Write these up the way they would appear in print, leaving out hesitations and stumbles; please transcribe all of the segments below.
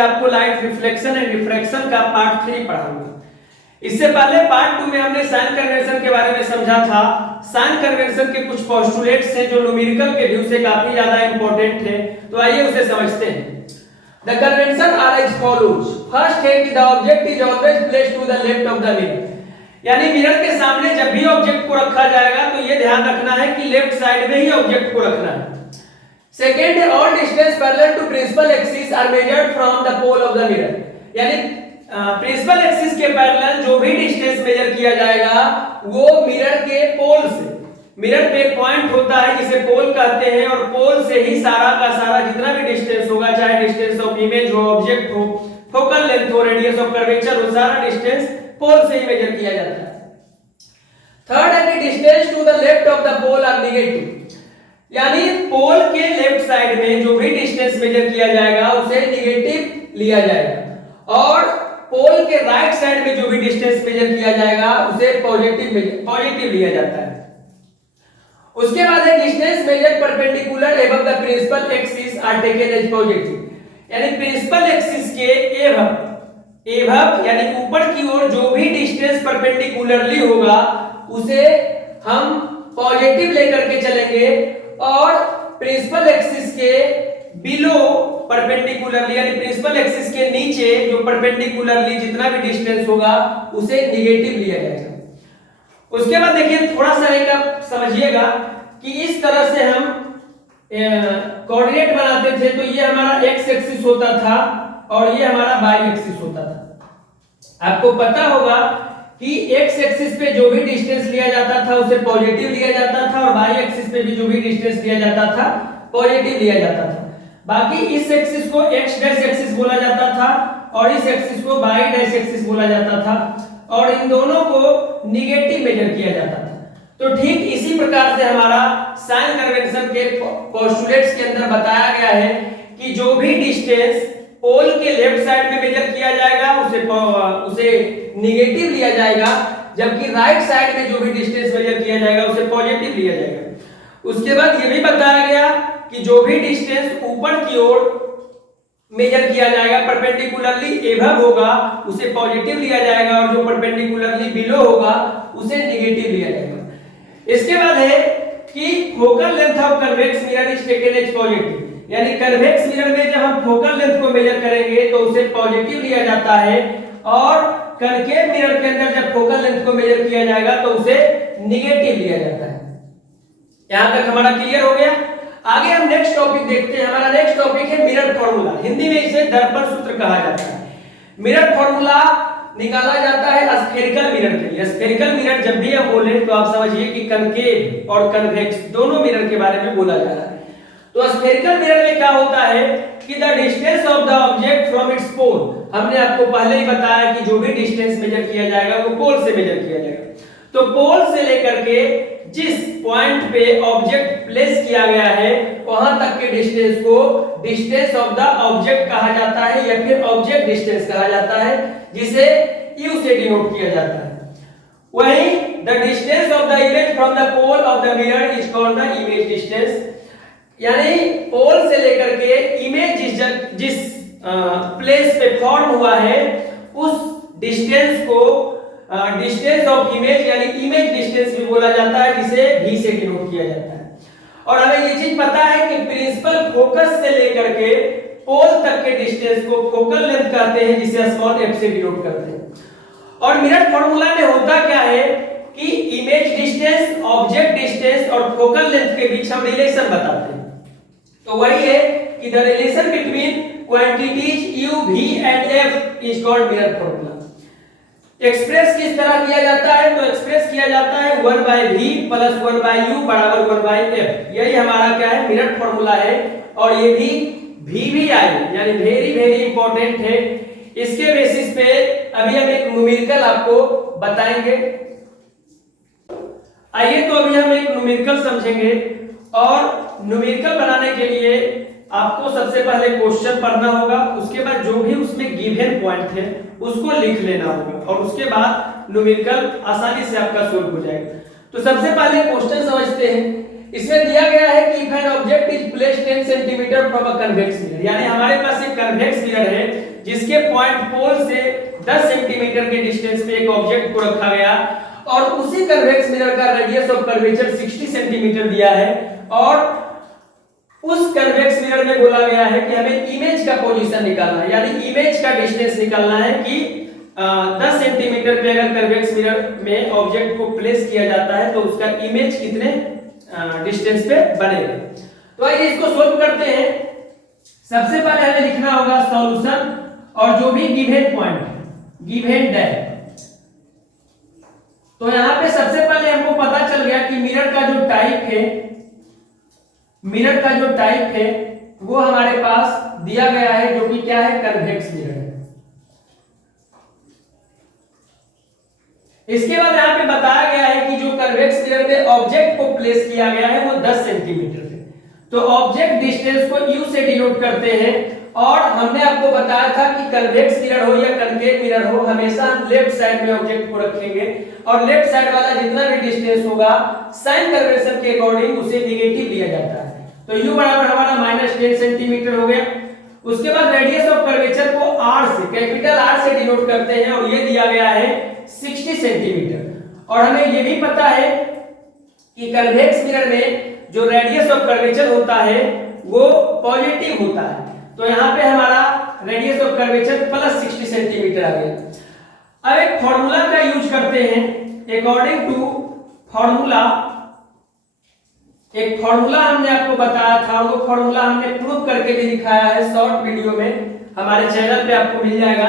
आपको light reflection and refraction का part 3 पढ़ाऊंगा। इससे पहले पार्ट 2 में हमने साइन कन्वेंशन के बारे में समझा था। साइन कन्वेंशन के कुछ पोस्टुलेट्स हैं जो न्यूमेरिकल के व्यू से काफी ज्यादा इंपॉर्टेंट है, तो आइए उसे समझते हैं। The convention are as follows. First है कि the object is always placed to the left of the mirror, यानी मिरर के सामने जब भी ऑब्जेक्ट को रखा जाएगा तो ये ध्यान रखना है कि लेफ्ट साइड में ही ऑब्जेक्ट को रखना है। सेकेंड है all distance parallel to principal axis are measured from the pole of the mirror, यानी प्रिंसिपल एक्सिस के पैरेलल जो भी डिस्टेंस मेजर किया जाएगा वो मिरर के पोल से, मिरर पे एक पॉइंट होता है जिसे पोल कहते हैं, और पोल से ही सारा का सारा जितना भी डिस्टेंस होगा, चाहे डिस्टेंस ऑफ इमेज हो, ऑब्जेक्ट हो, फोकल लेंथ हो, रेडियस ऑफ कर्वेचर हो, सारा डिस्टेंस पोल से ही मेजर किया जाता है। थर्ड है कि distance to the left of the pole are negative, यानी पोल के लेफ्ट साइड में जो भी डिस्टेंस मेजर किया जाएगा उसे नेगेटिव लिया जाएगा, और पोल के राइट साइड में जो भी डिस्टेंस मेजर किया जाएगा उसे पॉजिटिव लिया जाता है। उसके बाद है distance measure perpendicular above the principal axis are taken as positive, यानी प्रिंसिपल एक्सिस के एबव यानी ऊपर की ओर जो भी डिस्टेंस परपेंडिकुलरली होगा उसे हम पॉजिटिव लेकर के चलेंगे, और प्रिंसिपल एक्सिस के बिलो परपेंडिकुलरली यानी प्रिंसिपल एक्सिस के नीचे जो परपेंडिकुलरली जितना भी डिस्टेंस होगा उसे नेगेटिव लिया जाएगा। उसके बाद देखिए थोड़ा सा एक समझिएगा कि इस तरह से हम कोऑर्डिनेट बनाते थे, तो ये हमारा एक्स एक्सिस होता था और ये हमारा वाई एक्सिस होता था। आपको पता होगा कि एक्स एक्सिस पे जो भी डिस्टेंस लिया जाता था उसे पॉजिटिव लिया जाता था, और वाई एक्सिस पे भी जो भी डिस्टेंस लिया जाता था पॉजिटिव लिया जाता था। बाकी इस एक्सिस को एक्स डैश एक्सिस बोला जाता था और इस एक्सिस को वाई डैश एक्सिस बोला जाता था, और इन दोनों को नेगेटिव मेजर किया जाता था। तो ठीक इसी प्रकार से हमारा साइन कन्वेंशन के पोस्टुलेट्स के अंदर बताया गया है कि जो भी डिस्टेंस पोल के लेफ्ट साइड में मेजर किया जाएगा उसे नेगेटिव लिया जाएगा, जबकि राइट साइड में जो भी डिस्टेंस मेजर किया जाएगा उसे पॉजिटिव लिया जाएगा। उसके बाद ये भी बताया गया कि जो भी डिस्टेंस ऊपर की ओर मेजर किया जाएगा परपेंडिकुलरली एबव होगा उसे पॉजिटिव लिया जाएगा, और जो परपेंडिकुलरली बिलो होगा उसे नेगेटिव लिया जाएगा। इसके बाद है कि focal length of convex mirror is taken as positive, यानी कन्वेक्स मिरर में जब हम फोकल लेंथ को मेजर करेंगे तो उसे पॉजिटिव लिया जाता है, और कनकेव मिरर के अंदर जब फोकल लेंथ को मेजर किया जाएगा तो उसे नेगेटिव लिया जाता है। यहां तक हमारा क्लियर हो गया। आगे हम नेक्स्ट टॉपिक देखते हैं। हमारा नेक्स्ट टॉपिक है मिरर फार्मूला, हिंदी में इसे दर्पण सूत्र कहा जाता है। मिरर फार्मूला निकाला जाता है स्फेरिकल मिरर के लिए। स्फेरिकल मिरर जब भी हम बोले तो आप समझिए कि कनकेव और कन्वेक्स दोनों मिरर के बारे में बोला जा रहा है। तो स्फेरिकल मिरर में क्या होता है कि the distance of the object from its pole, हमने आपको पहले ही बताया कि जो भी डिस्टेंस मेजर किया जाएगा वो पोल से मेजर किया जाएगा। तो पोल से लेकर के जिस पॉइंट पे ऑब्जेक्ट प्लेस किया गया है वहां तक के डिस्टेंस को डिस्टेंस ऑफ द ऑब्जेक्ट कहा जाता है, या फिर ऑब्जेक्ट डिस्टेंस कहा जाता है, जिसे u से डिनोट किया जाता है। वहीं the distance of the image from the pole of the mirror is called the image distance, यानी पोल से लेकर के इमेज जिस प्लेस पे फॉर्म हुआ है उस डिस्टेंस को डिस्टेंस ऑफ इमेज यानी इमेज डिस्टेंस भी बोला जाता है, जिसे v से डिनोट किया जाता है। और हमें ये चीज पता है कि प्रिंसिपल फोकस से लेकर के पोल तक के डिस्टेंस को फोकल लेंथ कहते हैं, जिसे स्मॉल f से डिनोट करते हैं। और मिरर फार्मूला में होता क्या है कि इमेज डिस्टेंस, ऑब्जेक्ट डिस्टेंस और फोकल लेंथ के बीच हम रिलेशन बताते हैं। तो वही है कि the relation between quantities u, v and f is called mirror formula. Express किस तरह किया जाता है? तो एक्सप्रेस किया जाता है 1/v प्लस 1/u बराबर 1/f। यही हमारा क्या है? मिरर फार्मूला है। और ये भी VVI यानी वेरी वेरी इंपॉर्टेंट है। इसके बेसिस पे अभी हम एक न्यूमेरिकल आपको बताएंगे। आइए तो अभी हम एक न्यूमेरिकल समझेंगे, और न्यूमेरिकल बनाने के लिए आपको सबसे पहले क्वेश्चन पढ़ना होगा, उसके बाद जो भी उसमें गिवन पॉइंट है उसको लिख लेना होगा, और उसके बाद न्यूमेरिकल आसानी से आपका सोल्व हो जाएगा। तो सबसे पहले क्वेश्चन समझते हैं। इसमें दिया गया है कि if an object is placed 10 centimetre from a convex mirror, यानी हमारे पास एक कन्वेक्स मिरर है जिसके पॉइंट पोल से 10 सेंटीमीटर के डिस्टेंस पे एक ऑब्जेक्ट को रखा गया और उसी कन्वेक्स मिरर का रेडियस ऑफ कर्वेचर 60 सेंटीमीटर दिया है और उस कन्वेक्स मिरर में बोला गया है कि हमें इमेज का पोजीशन निकालना है, यानी इमेज का डिस्टेंस निकालना है कि 10 सेंटीमीटर पे अगर कन्वेक्स मिरर में ऑब्जेक्ट को प्लेस किया जाता है तो उसका इमेज कितने डिस्टेंस पे बनेगा। तो आइए इसको सोल्व करते हैं। सबसे पहले हमें लिखना होगा सॉल्यूशन और जो भी गिवन पॉइंट गिवन डैश। तो यहां पे सबसे पहले हमको पता चल गया कि मिरर का जो टाइप है वो हमारे पास दिया गया है, जो कि क्या है, कन्वेक्स मिरर है। इसके बाद यहां पे बताया गया है कि जो कन्वेक्स मिरर में ऑब्जेक्ट को प्लेस किया गया है वो 10 सेंटीमीटर है। तो ऑब्जेक्ट डिस्टेंस को u से डिनोट करते हैं और हमने आपको बताया था कि कन्वेक्स मिरर हो या कनकेव मिरर हो, हमेशा हम लेफ्ट साइड में ऑब्जेक्ट को रखेंगे और लेफ्ट साइड वाला जितना भी डिस्टेंस होगा साइन कन्वेंशन के अकॉर्डिंग उसे नेगेटिव लिया जाता है। तो u बराबर हमारा -10 सेंटीमीटर हो गया। उसके बाद रेडियस ऑफ कर्वेचर को r से, कैपिटल R से डिनोट करते हैं और ये दिया गया है 60 सेंटीमीटर। और हमें ये भी पता है कि कन्वेक्स मिरर में जो रेडियस ऑफ कर्वेचर होता है वो पॉजिटिव होता है। तो यहाँ पे हमारा रेडियस ऑफ कर्वेचर +60 सेंटीमीटर आ गया। अब एक फॉर्मूला का यूज करते हैं। अकॉर्डिंग टू फॉर्मूला, एक फॉर्मूला हमने आपको बताया था, वो फॉर्मूला हमने प्रूव करके भी दिखाया है शॉर्ट वीडियो में, हमारे चैनल पे आपको मिल जाएगा।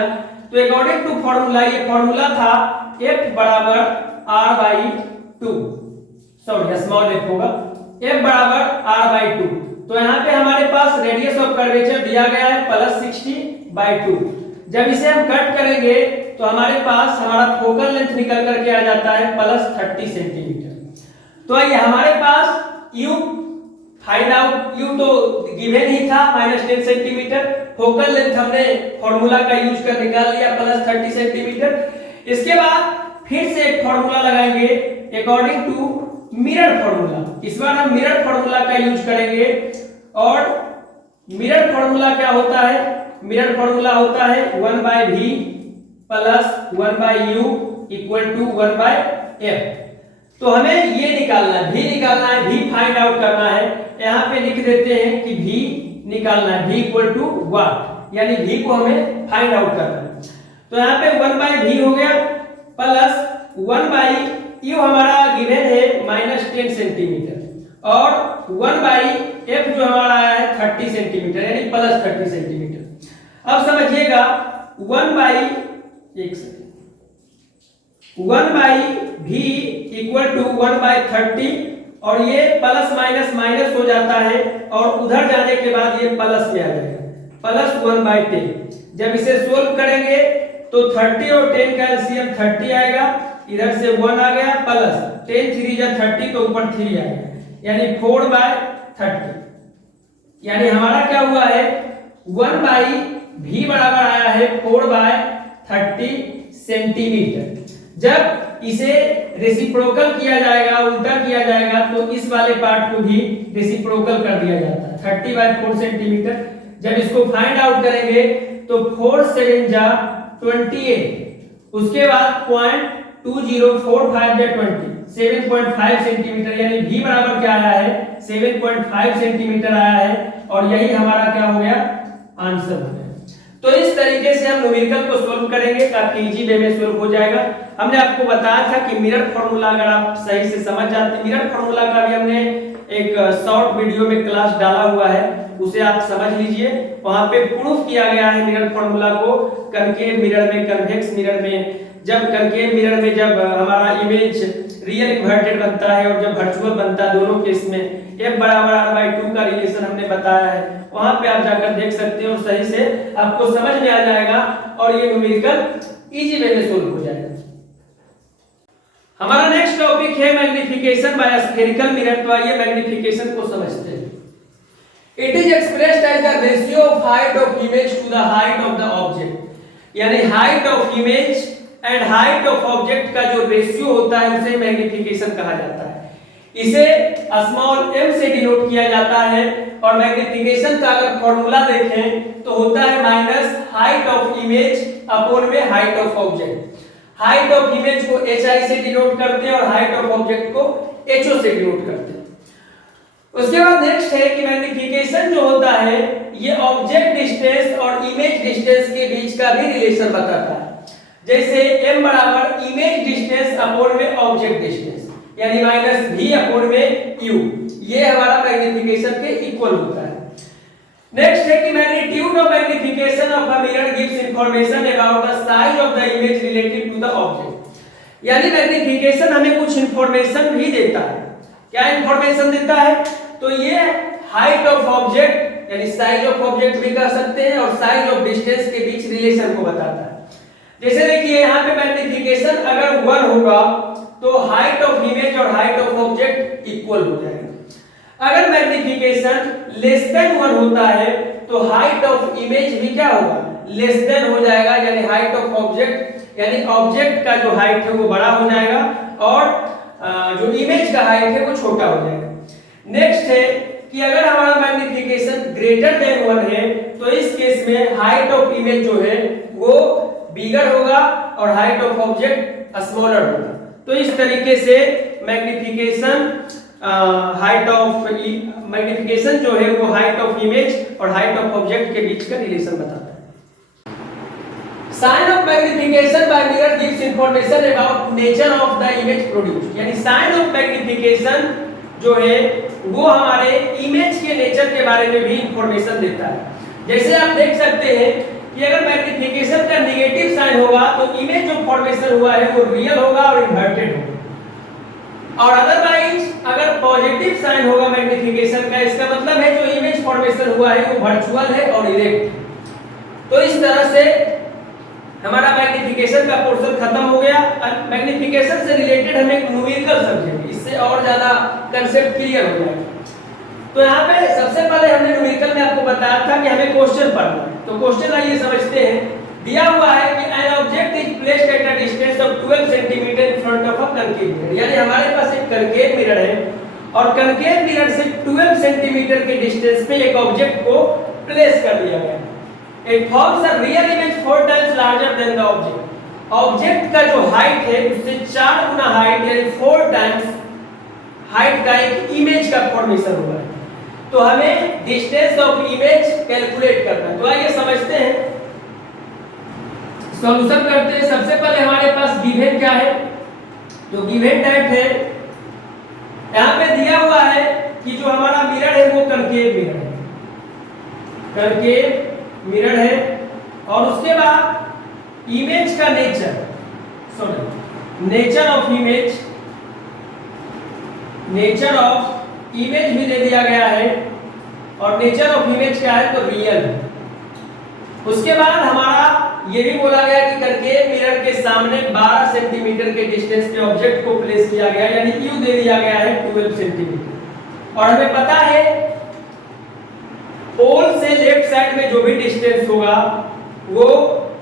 तो अकॉर्डिंग टू फॉर्मूला, ये फॉर्मूला था F बराबर R/2, सॉरी स्मॉल f होगा, F बराबर R/2। तो यहाँ पे हमारे पास रेडियस ऑफ कर्वेचर दिया गया है +60/2। जब इसे हम कट करेंगे तो हमारे पास हमारा फोकल लेंथ निकल करके आ जाता है +30 सेंटीमीटर। तो ये हमारे पास u फाइंड आउट, u तो गिवन ही था -10 सेंटीमीटर, फोकल लेंथ हमने फॉर्मूला का यूज कर निकाल लिया +30 सेंटीमीटर। इसके बाद फिर से एक फॉर्मूला लगाएंगे अकॉर्डिंग टू मिरर फॉर्मूला। इस बार हम मिरर फॉर्मूला का यूज करेंगे और मिरर फॉर्मूला क्या होता है, मिरर फॉर्मूला होता है 1/v + 1/u = 1/f। तो हमें ये निकालना है, v निकालना है, v फाइंड आउट करना है। यहाँ पे लिख देते हैं कि v निकालना है, v = what, यानी v को हमें फाइंड आउट करना है। तो यहाँ पे 1/v हो गया प्लस 1/u हमारा गिवन है -10 सेंटीमीटर और 1/f जो हमारा आया है 30 सेंटीमीटर, यानी +30 सेंटीमीटर। अब समझिएगा 1/v = 1/30 और ये प्लस माइनस माइनस हो जाता है और उधर जाने के बाद ये प्लस में आ जाएगा +1/10। जब इसे सोल्व करेंगे तो 30 और 10 का एलसीएम 30 आएगा, इधर से 1 आ गया प्लस 10 3 जा 30 तो ऊपर 3 आ गया, यानी 4/30। यानी हमारा क्या हुआ है 1/v बराबर आया है 4/30 सेंटीमीटर। जब इसे रेसिप्रोकल किया जाएगा, उल्टा किया जाएगा, तो इस वाले पार्ट को भी रेसिप्रोकल कर दिया जाता है 30/4 सेंटीमीटर। जब इसको फाइंड आउट करेंगे तो 4 7 जा 28, उसके बाद 0.2045 जा 20, 7.5 सेंटीमीटर, यानी v बराबर क्या आया है 7.5 सेंटीमीटर आया है और यही हमारा क्या हो गया आंसर हो गया। तो इस तरीके से हम न्यूमेरिकल को सोल्व करेंगे, काफी इजी वे में सोल्व हो जाएगा। हमने आपको बताया था कि मिरर फॉर्मूला अगर आप सही से समझ जाते, मिरर फॉर्मूला का भी हमने एक शॉर्ट वीडियो में क्लास डाला हुआ है, उसे आप समझ लीजिए। वहां पे प्रूफ किया गया है मिरर फॉर्मूला को कनकेव मिरर में, कन्वेक्स मिरर में। जब कनकेव मिरर में जब हमारा इमेज रियल इन्वर्टेड बनता है और जब वर्चुअल बनता है, दोनों केस में F बराबर R/2 का रिलेशन हमने बताया है, वहां पे आप जाकर देख सकते हैं और सही से आपको समझ में आ जाएगा और ये न्यूमेरिकल इजी वे में सोल्व हो जाएगा। हमारा नेक्स्ट टॉपिक है मैग्निफिकेशन बाय स्फेरिकल मिरर। तो आइए मैग्निफिकेशन को समझते हैं। It is expressed as the ratio of height of image to the height of the object, यानी height of image and height of object का जो रेशियो होता है उसे मैग्निफिकेशन कहा जाता है। इसे स्मॉल m से डिनोट किया जाता है। और मैग्नीफिकेशन का अगर फॉर्मूला देखें तो होता है minus height of image upon में height of object. Height of image को hi से डिनोट करते हैं और हाइट ऑफ ऑब्जेक्ट को ho से डिनोट करते हैं। उसके बाद नेक्स्ट है कि मैग्नीफिकेशन जो होता है ये ऑब्जेक्ट डिस्टेंस और इमेज डिस्टेंस के बीच का भी रिलेशन बताता है। जैसे m बराबर इमेज डिस्टेंस अपॉन में ऑब्जेक्ट डिस्टेंस यानी माइनस v अपॉन में u, ये हमारा मैग्नीफिकेशन के इक्वल होता है। नेक्स्ट है कि magnitude of magnification of a mirror gives information about the size of the image related to the object. यानी मैग्नीफिकेशन हमें कुछ इंफॉर्मेशन भी देता है। क्या इंफॉर्मेशन देता है? तो ये हाइट ऑफ ऑब्जेक्ट यानी साइज ऑफ ऑब्जेक्ट भी कह सकते हैं और साइज ऑफ डिस्टेंस के बीच रिलेशन को बताता है। जैसे देखिए यहाँ पे मैग्नीफिकेशन अगर 1 होगा तो हाइट ऑफ इमेज और हाइट ऑफ ऑब्जेक्ट इक्वल हो जाएगा। अगर मैग्नीफिकेशन लेस देन 1 होता है तो हाइट ऑफ इमेज भी क्या होगा? लेस देन हो जाएगा, यानी हाइट ऑफ ऑब्जेक्ट यानी ऑब्जेक्ट का जो हाइट है वो बड़ा हो जाएगा और जो इमेज का हाइट है वो छोटा हो जाएगा। नेक्स्ट है कि अगर हमारा मैग्नीफिकेशन ग्रेटर देन 1 है तो इस केस में हाइट ऑफ इमेज जो है वो बिगर होगा और हाइट ऑफ ऑब्जेक्ट स्मॉलर होगा। तो इस तरीके से मैग्नीफिकेशन मैग्नीफिकेशन जो है वो हाइट ऑफ इमेज और हाइट ऑफ ऑब्जेक्ट के बीच का रिलेशन बताता है। Sign of magnification by mirror gives information about nature of the image produced. यानी साइन ऑफ मैग्नीफिकेशन जो है वो हमारे इमेज के नेचर के बारे में भी इंफॉर्मेशन देता है। जैसे आप देख सकते हैं कि अगर मैग्नीफिकेशन का नेगेटिव साइन होगा तो इमेज जो फॉर्मेशन हुआ है वो रियल होगा और इन्वर्टेड होगा, और अदरवाइज अगर पॉजिटिव साइन होगा मैग्नीफिकेशन का, इसका मतलब है जो इमेज फॉर्मेशन हुआ है वो वर्चुअल है और इरेक्ट। तो इस तरह से हमारा मैग्नीफिकेशन का पोर्शन खत्म हो गया। मैग्नीफिकेशन से रिलेटेड हमें एक न्यूमेरिकल सब्जेक्ट, इससे और ज्यादा कांसेप्ट क्लियर हो जाएगा। तो यहाँ पे सबसे पहले हमने न्यूमेरिकल में आपको बताया था कि हमें क्वेश्चन पढ़ना है। तो क्वेश्चन आइए समझते हैं। दिया हुआ है कि an object is placed at a distance of 12 centimetre in front of a concave mirror. यानी हमारे पास एक कनकेव मिरर है और कनकेव मिरर से 12 सेंटीमीटर के डिस्टेंस पे एक ऑब्जेक्ट को प्लेस कर दिया गया है। It forms a real image 4 times larger than the object. Object का जो हाइट है उससे 4 गुना हाइट यानी 4 टाइम्स हाइट का एक इमेज का फॉर्मेशन हुआ है। तो हमें डिस्टेंस ऑफ इमेज कैलकुलेट करना है। तो आइए समझते हैं, सॉल्यूशन करते हैं। सबसे पहले हमारे पास गिवन क्या है? तो गिवन दैट है, यहाँ पे दिया हुआ है कि जो हमारा मिरर है वो कनकेव मिरर है, कनकेव मिरर है। और उसके बाद इमेज का nature, nature of image, nature of image भी दे दिया गया है और नेचर ऑफ इमेज क्या है? तो रियल है। उसके बाद हमारा ये भी बोला गया कि कनकेव मिरर के सामने 12 सेंटीमीटर के डिस्टेंस पे ऑब्जेक्ट को प्लेस किया गया, यानी यू दे दिया गया है 12 सेंटीमीटर। और हमें पता है पोल से लेफ्ट साइड में जो भी डिस्टेंस होगा वो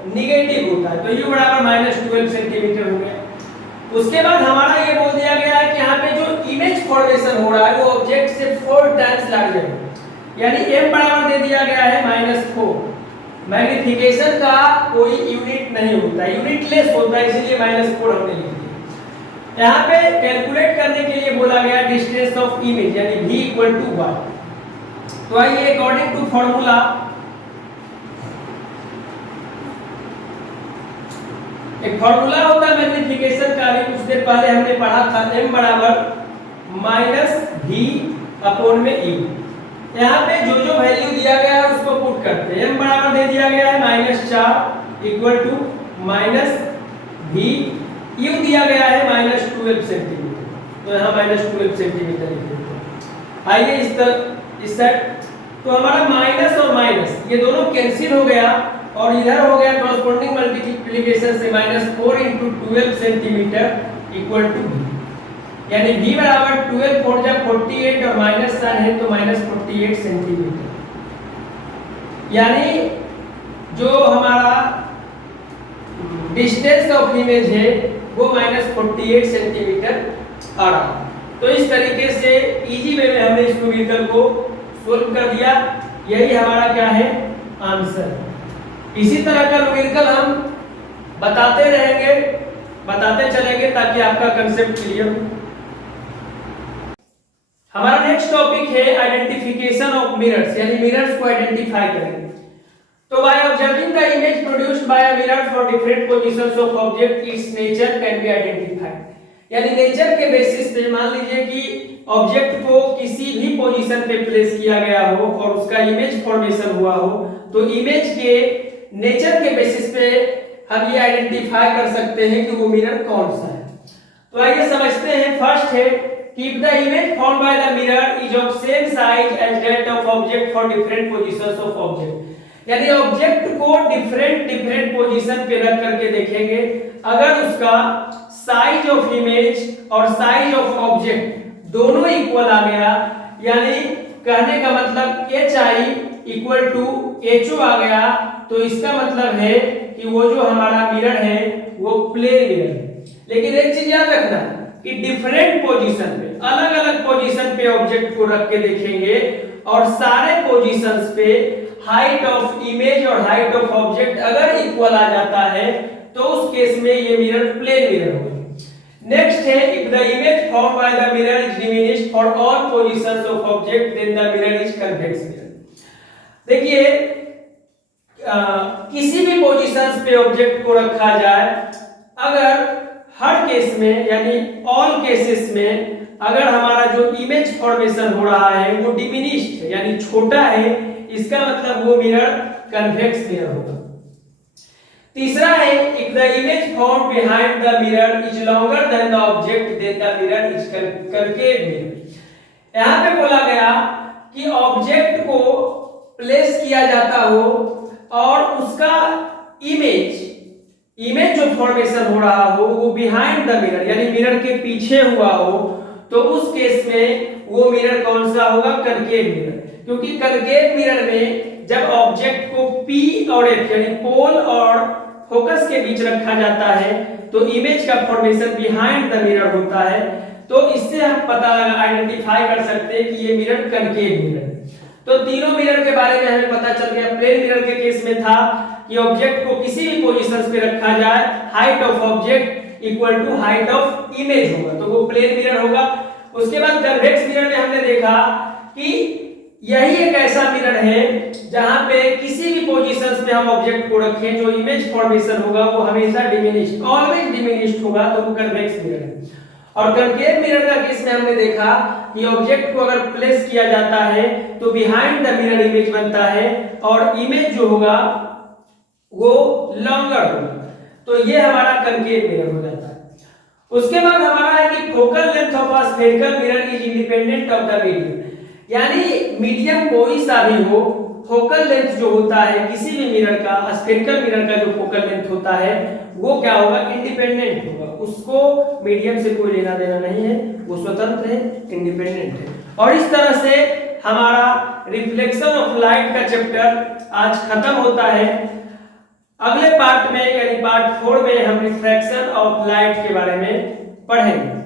निगेटिव होता है, तो u बराबर -12 सेंटीमीटर हो गया। उसके बाद हमारा ये बोल दिया गया है कि यहाँ पे जो इमेज फॉर्मेशन हो रहा है वो ऑब्जेक्ट से 4 टाइम्स लार्जर है, यानी m बराबर दे दिया गया है -4। मैग्नीफिकेशन का कोई यूनिट नहीं होता, यूनिटलेस होता है, इसीलिए -4 हमने लिख दिया। यहाँ पे कैलकुलेट करने के लिए बोला गया डिस्टेंस ऑफ इमेज यानी v = 1। तो आइए अकॉर्डिंग टू फॉर्मूला एक फॉर्मूला होता है मैग्नीफिकेशन का, भी कुछ देर पहले हमने पढ़ा था, m बराबर -v/u। यहाँ पे जो जो वैल्यू दिया गया है उसको पुट करते हैं। m बराबर दे दिया गया है -4 = -v, u दिया गया है -12 सेंटीमीटर, तो यहाँ -12 सेंटीमीटर लिख देते हैं। आइए इस साइड तो हमारा माइनस और माइनस ये दोनों कैंसिल हो गया और इधर हो गया कॉरस्पॉन्डिंग मल्टीप्लिकेशन से -4 × 12 सेंटीमीटर = v, यानी v बराबर 12 4 जब 48 और माइनस साइन है तो -48 सेंटीमीटर, यानी जो हमारा डिस्टेंस ऑफ इमेज है वो -48 सेंटीमीटर आ रहा है। तो इस तरीके से इजी वे में हमने इस न्यूमेरिकल को सोल्व कर दिया। यही हमारा क्या है, आंसर। इसी तरह का न्यूमेरिकल हम बताते रहेंगे, बताते चलेंगे ताकि आपका कंसेप्ट क्लियर हो। हमारा नेक्स्ट टॉपिक है आइडेंटिफिकेशन ऑफ मिरर्स, यानी मिरर्स को आइडेंटिफाई करेंगे। तो by observing the image produced by a mirror for different positions of object it's nature can be identified, यानी नेचर के बेसिस पे मान लीजिए कि ऑब्जेक्ट को किसी भी पोजीशन पे प्लेस किया गया हो और उसका इमेज फॉर्मेशन हुआ हो, तो इमेज के नेचर के बेसिस पे हम ये आइडेंटिफाई कर सकते हैं कि वो मिरर कौन सा है। तो आइए समझते हैं। फर्स्ट है कि if the image formed by the mirror is of same size as that of object for different positions of object, यानी ऑब्जेक्ट को डिफरेंट पोजीशन पे रख करके देखेंगे, अगर उसका साइज ऑफ इमेज और साइज ऑफ ऑब्जेक्ट दोनों इक्वल आ गया, यानी कहने का मतलब HI इक्वल टू HO आ गया, तो इसका मतलब है कि वो जो हमारा मिरर है वो प्लेन मिरर है। लेकिन एक चीज याद रखना कि डिफरेंट पोजीशन पे, अलग अलग पोजीशन पे ऑब्जेक्ट को रख के देखेंगे और सारे पोजीशंस पे हाइट ऑफ इमेज और हाइट ऑफ ऑब्जेक्ट अगर इक्वल आ जाता है तो उस केस में ये मिरर प्लेन मिरर होगा। नेक्स्ट है if the image formed by the mirror is diminished for all positions of object then the mirror is convex mirror. देखिए किसी भी पोजीशंस पे ऑब्जेक्ट को रखा जाए, अगर हर केस में यानी ऑल केसेस में अगर हमारा जो इमेज फॉर्मेशन हो रहा है वो डिमिनिश्ड है यानी छोटा है, इसका मतलब वो मिरर कन्वेक्स मिरर होगा। तीसरा है if the image formed behind the mirror is longer than the object then the mirror is concave mirror. यहां पे बोला गया कि ऑब्जेक्ट को प्लेस किया जाता हो और उसका इमेज जो फॉर्मेशन हो रहा हो वो बिहाइंड द मिरर यानी मिरर के पीछे हुआ हो, तो उस केस में वो मिरर कौन सा होगा, कनकेव मिरर। क्योंकि कनकेव मिरर में जब ऑब्जेक्ट को P और F यानी पोल और फोकस के बीच रखा जाता है तो इमेज का फॉर्मेशन बिहाइंड द मिरर होता है। तो इससे हम पता आइडेंटिफाई कर सकते हैं कि ये मिरर कनकेव मिरर है। तो तीनों मिरर के बारे में हमें पता चल गया। प्लेन मिरर के केस में था कि ऑब्जेक्ट को किसी भी पोजीशंस पे रखा जाए, height of object equal to height of image होगा, तो वो प्लेन मिरर होगा। उसके बाद कन्वेक्स मिरर में हमने देखा कि यही एक ऐसा मिरर है जहां पे किसी भी पोजीशंस पे हम ऑब्जेक्ट को रखें, जो इमेज फॉर्मेशन होगा वो हमेशा डिमिनिश्ड, ऑलवेज डिमिनिश्ड होगा, तो वो कन्वेक्स मिरर है। और कनकेव मिरर का केस में हमने देखा कि ऑब्जेक्ट को अगर प्लेस किया जाता है तो बिहाइंड द मिरर इमेज बनता है और इमेज जो होगा वो लॉन्गर होगा, तो ये हमारा कनकेव मिरर हो जाता है। उसके बाद हमारा है कि focal length of a spherical mirror is independent of the medium, यानी मीडियम कोई सा भी हो, फोकल लेंथ जो होता है किसी भी मिरर का, स्फेरिकल मिरर का जो फोकल लेंथ होता है वो क्या होगा, इंडिपेंडेंट होगा, उसको मीडियम से कोई लेना देना नहीं है, वो स्वतंत्र है, इंडिपेंडेंट है। और इस तरह से हमारा रिफ्लेक्शन ऑफ लाइट का चैप्टर आज खत्म होता है। अगले पार्ट में यानी पार्ट 4 में हम रिफ्रैक्शन ऑफ लाइट के बारे में पढ़ेंगे।